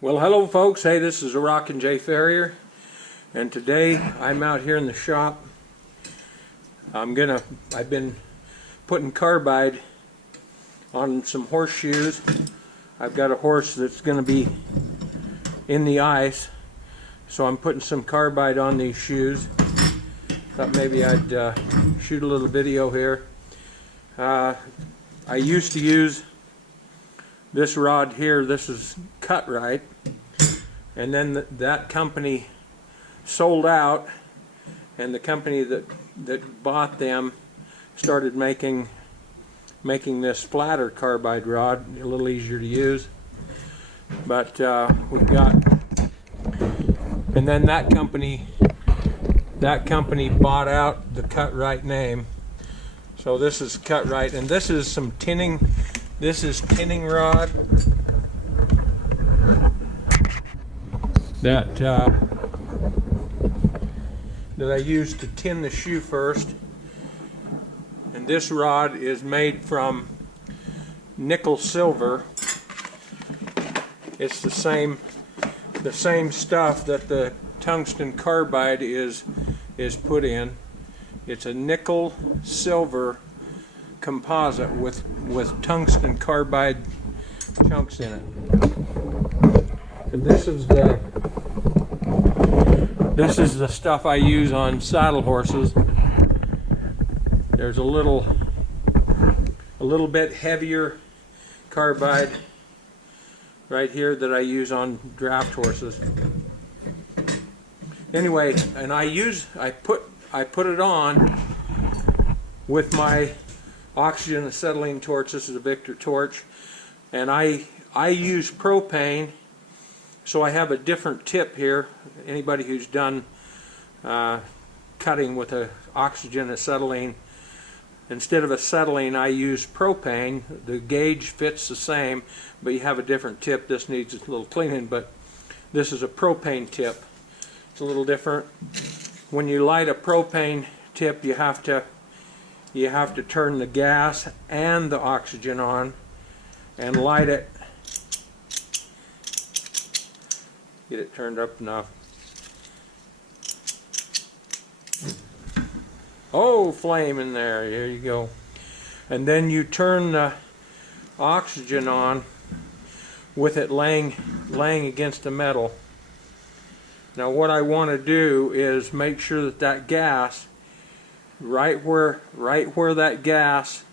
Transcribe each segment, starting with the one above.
Well, hello folks. Hey, this is Rockin' J Farrier, and today I'm out here in the shop. I've been putting carbide on some horseshoes. I've got a horse that's gonna be in the ice, so I'm putting some carbide on these shoes. Thought maybe I'd shoot a little video here. I used to use this rod here. This is Carbide, and then that company sold out, and the company that bought them started making this flatter carbide rod, a little easier to use. But we've got, and then that company bought out the Carbide name. So this is Carbide, and this is some tinning. This is tinning rod that I use to tin the shoe first. And this rod is made from nickel silver. It's the same stuff that the tungsten carbide is put in. It's a nickel silver composite with tungsten carbide chunks in it. And this is the stuff I use on saddle horses. There's a little bit heavier carbide right here that I use on draft horses. Anyway, and I put it on with my oxygen acetylene torch. This is a Victor torch, and I use propane, so I have a different tip here. Anybody who's done cutting with a oxygen acetylene, instead of acetylene I use propane. The gauge fits the same, but you have a different tip. This needs a little cleaning, but this is a propane tip. It's a little different. When you light a propane tip, you have to turn the gas and the oxygen on and light it. Get it turned up enough. Oh, flame in there. There you go. And then you turn the oxygen on with it laying against the metal. Now what I want to do is make sure that gas, right where that gas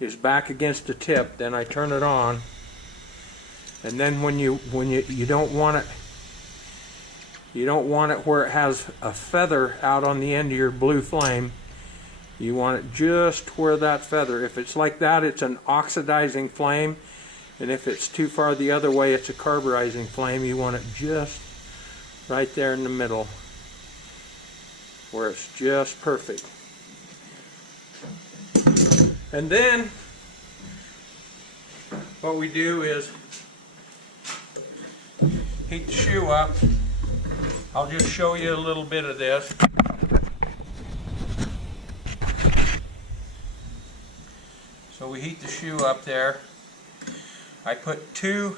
is back against the tip, then I turn it on. And then when you don't want it where it has a feather out on the end of your blue flame. You want it just where that feather. If it's like that, it's an oxidizing flame, and if it's too far the other way, it's a carburizing flame. You want it just right there in the middle, where it's just perfect. And then what we do is heat the shoe up. I'll just show you a little bit of this. So we heat the shoe up there. I put two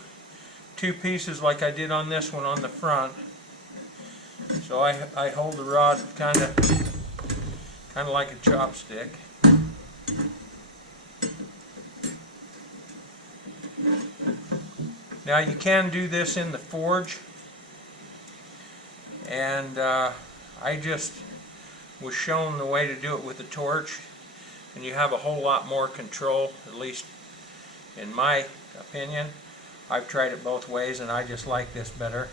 pieces like I did on this one on the front. So I hold the rod kind of like a chopstick. Now you can do this in the forge, and I just was shown the way to do it with the torch, and you have a whole lot more control, at least in my opinion. I've tried it both ways and I just like this better.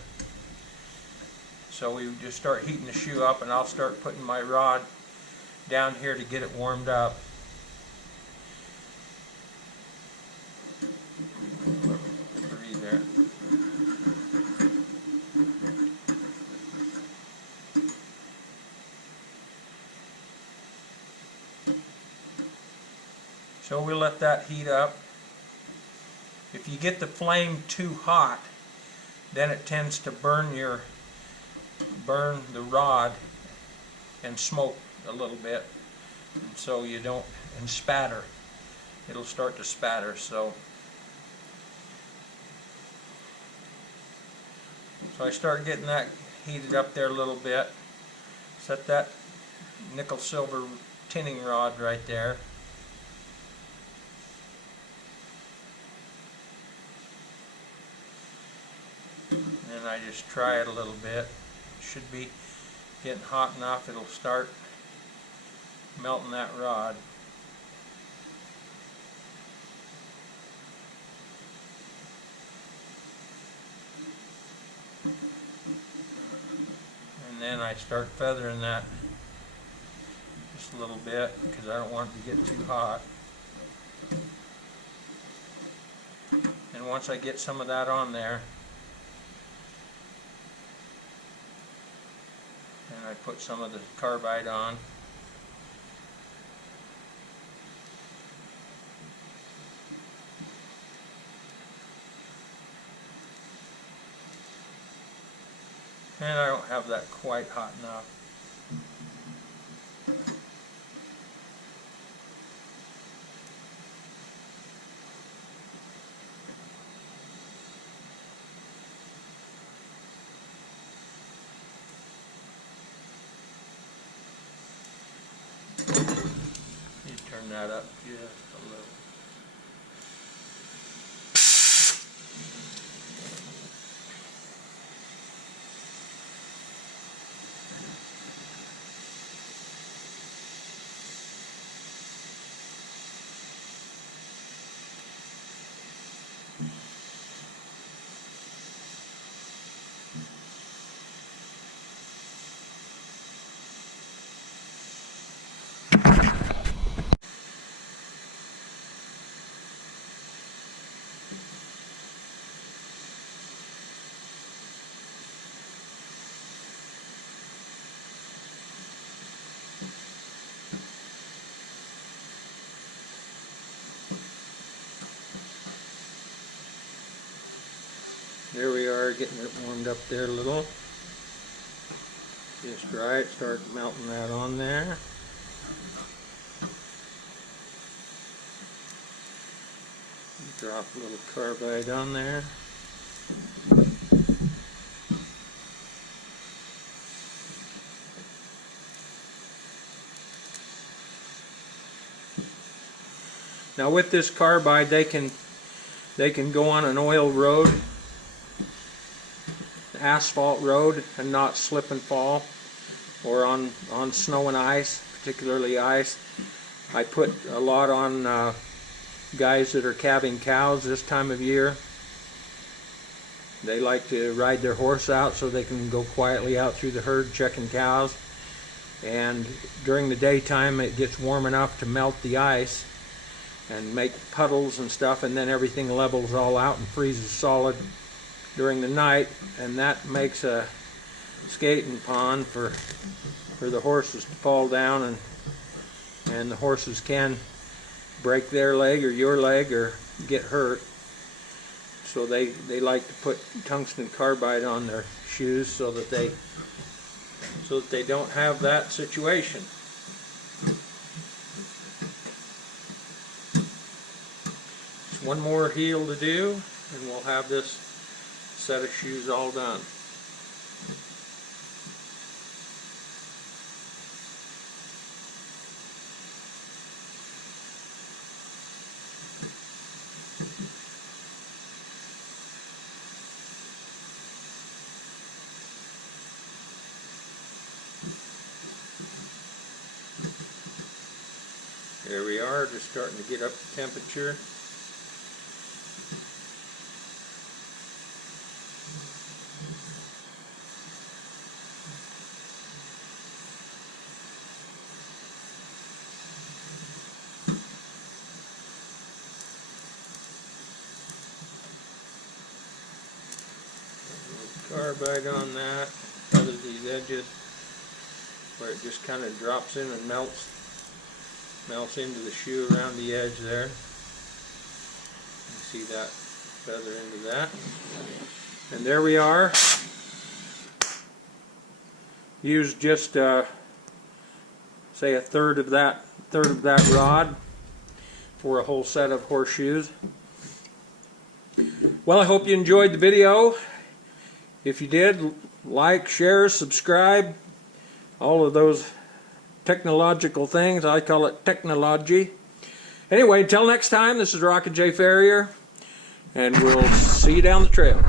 So we just start heating the shoe up, and I'll start putting my rod down here to get it warmed up. Breathe there. So we'll let that heat up. If you get the flame too hot, then it tends to burn the rod and smoke a little bit, and so you don't, and spatter. It'll start to spatter. So So I start getting that heated up there a little bit. Set that nickel silver tinning rod right there. And I just try it a little bit. It should be getting hot enough, it'll start melting that rod. And then I start feathering that just a little bit because I don't want it to get too hot. And once I get some of that on there, and I put some of the carbide on. And I don't have that quite hot enough. You turn that up just a little. There we are, getting it warmed up there a little. Just right, start melting that on there. Drop a little carbide on there. Now with this carbide, they can go on an oil road, asphalt road, and not slip and fall, or on snow and ice, particularly ice. I put a lot on guys that are calving cows this time of year. They like to ride their horse out so they can go quietly out through the herd checking cows, and during the daytime it gets warm enough to melt the ice and make puddles and stuff, and then everything levels all out and freezes solid during the night, and that makes a skating pond for the horses to fall down, and the horses can break their leg or your leg or get hurt. So they like to put tungsten carbide on their shoes so that they don't have that situation. Just one more heel to do, and we'll have this set of shoes all done. There we are, just starting to get up to temperature. Carbide on that, feather these edges where it just kind of drops in and melts into the shoe around the edge there. You see that feather into that, and there we are. Use just say a third of that rod for a whole set of horseshoes. Well, I hope you enjoyed the video. If you did, like, share, subscribe, all of those technological things. I call it technology. Anyway, until next time, this is Rockin' J. Farrier, and we'll see you down the trail.